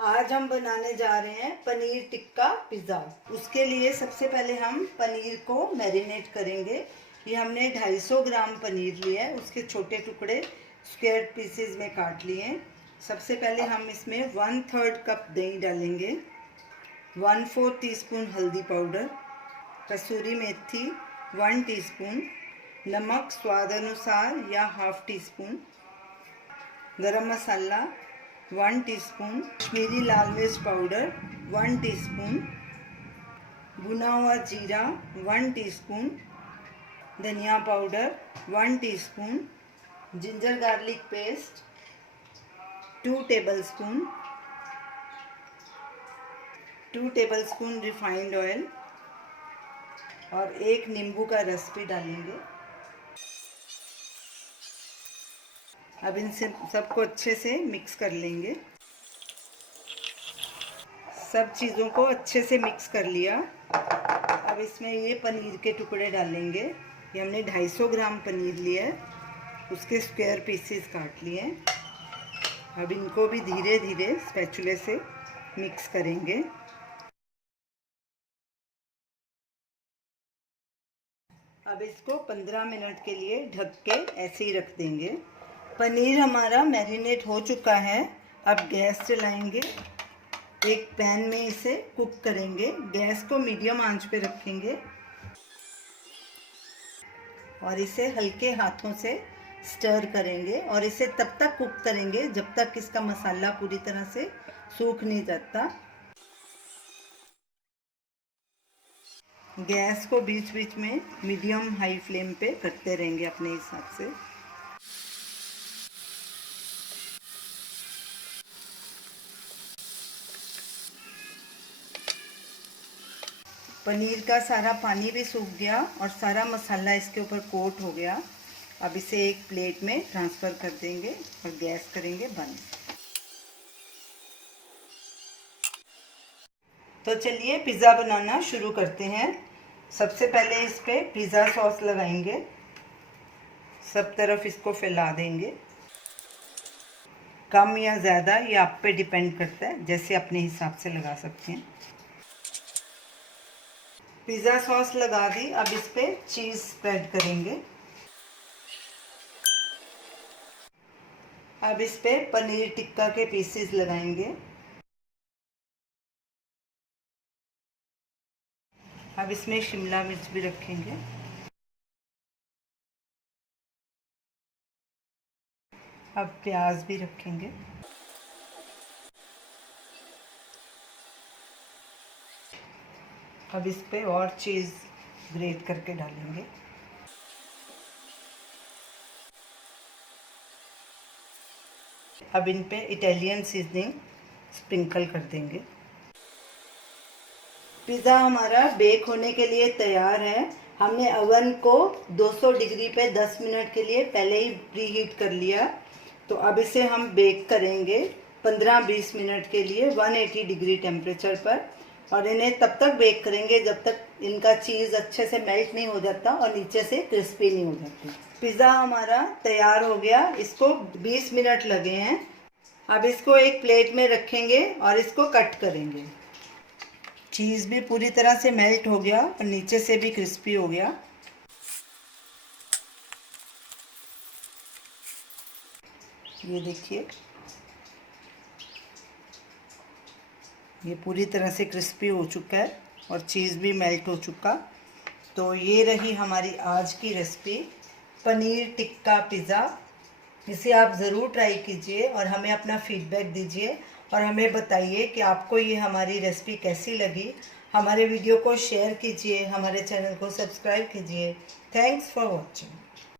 आज हम बनाने जा रहे हैं पनीर टिक्का पिज़्ज़ा। उसके लिए सबसे पहले हम पनीर को मैरिनेट करेंगे। ये हमने 250 ग्राम पनीर लिया है, उसके छोटे टुकड़े स्क्वायर पीसेस में काट लिए हैं। सबसे पहले हम इसमें 1/3 कप दही डालेंगे, 1/4 टीस्पून हल्दी पाउडर, कसूरी मेथी 1 टीस्पून, नमक स्वाद अनुसार या ½ टीस्पून, गरम मसाला 1 टीस्पून, कश्मीरी लाल मिर्च पाउडर 1 टीस्पून, भुना हुआ जीरा 1 टीस्पून, धनिया powder 1 teaspoon, ginger garlic paste 2 tablespoon, 2 tablespoon refined oil और 1 नींबू का रस भी डालेंगे। अब इन सबको अच्छे से मिक्स कर लेंगे। सब चीज़ों को अच्छे से मिक्स कर लिया। अब इसमें ये पनीर के टुकड़े डालेंगे। ये हमने 250 ग्राम पनीर लिया है, उसके स्क्वायर पीसेस काट लिए हैं। अब इनको भी धीरे धीरे स्पैचुले से मिक्स करेंगे। अब इसको 15 मिनट के लिए ढक के ऐसे ही रख देंगे। पनीर हमारा मैरिनेट हो चुका है। अब गैस चलाएंगे, एक पैन में इसे कुक करेंगे। गैस को मीडियम आंच पे रखेंगे और इसे हल्के हाथों से स्टर करेंगे और इसे तब तक कुक करेंगे जब तक इसका मसाला पूरी तरह से सूख नहीं जाता। गैस को बीच बीच में मीडियम हाई फ्लेम पे करते रहेंगे अपने हिसाब से। पनीर का सारा पानी भी सूख गया और सारा मसाला इसके ऊपर कोट हो गया। अब इसे एक प्लेट में ट्रांसफ़र कर देंगे और गैस करेंगे बंद। तो चलिए पिज़्ज़ा बनाना शुरू करते हैं। सबसे पहले इस पे पिज़्ज़ा सॉस लगाएंगे, सब तरफ इसको फैला देंगे। कम या ज़्यादा ये आप पे डिपेंड करता है, जैसे अपने हिसाब से लगा सकते हैं। पिज़्ज़ा सॉस लगा दी। अब इस पे चीज़ स्प्रेड करेंगे। अब इस पे पनीर टिक्का के पीसेस लगाएंगे। अब इसमें शिमला मिर्च भी रखेंगे। अब प्याज भी रखेंगे। अब इस पे और चीज़ ग्रेट करके डालेंगे। अब इन पे इटालियन सीजनिंग स्प्रिंकल कर देंगे। पिज़्ज़ा हमारा बेक होने के लिए तैयार है। हमने अवन को 200 डिग्री पे 10 मिनट के लिए पहले ही प्री हीट कर लिया। तो अब इसे हम बेक करेंगे 15-20 मिनट के लिए 180 डिग्री टेम्परेचर पर। और इन्हें तब तक बेक करेंगे जब तक इनका चीज़ अच्छे से मेल्ट नहीं हो जाता और नीचे से क्रिस्पी नहीं हो जाती। पिज़्ज़ा हमारा तैयार हो गया। इसको 20 मिनट लगे हैं। अब इसको एक प्लेट में रखेंगे और इसको कट करेंगे। चीज़ भी पूरी तरह से मेल्ट हो गया और नीचे से भी क्रिस्पी हो गया। ये देखिए, ये पूरी तरह से क्रिस्पी हो चुका है और चीज़ भी मेल्ट हो चुका। तो ये रही हमारी आज की रेसिपी, पनीर टिक्का पिज़्ज़ा। इसे आप ज़रूर ट्राई कीजिए और हमें अपना फीडबैक दीजिए और हमें बताइए कि आपको ये हमारी रेसिपी कैसी लगी। हमारे वीडियो को शेयर कीजिए, हमारे चैनल को सब्सक्राइब कीजिए। Thanks for watching.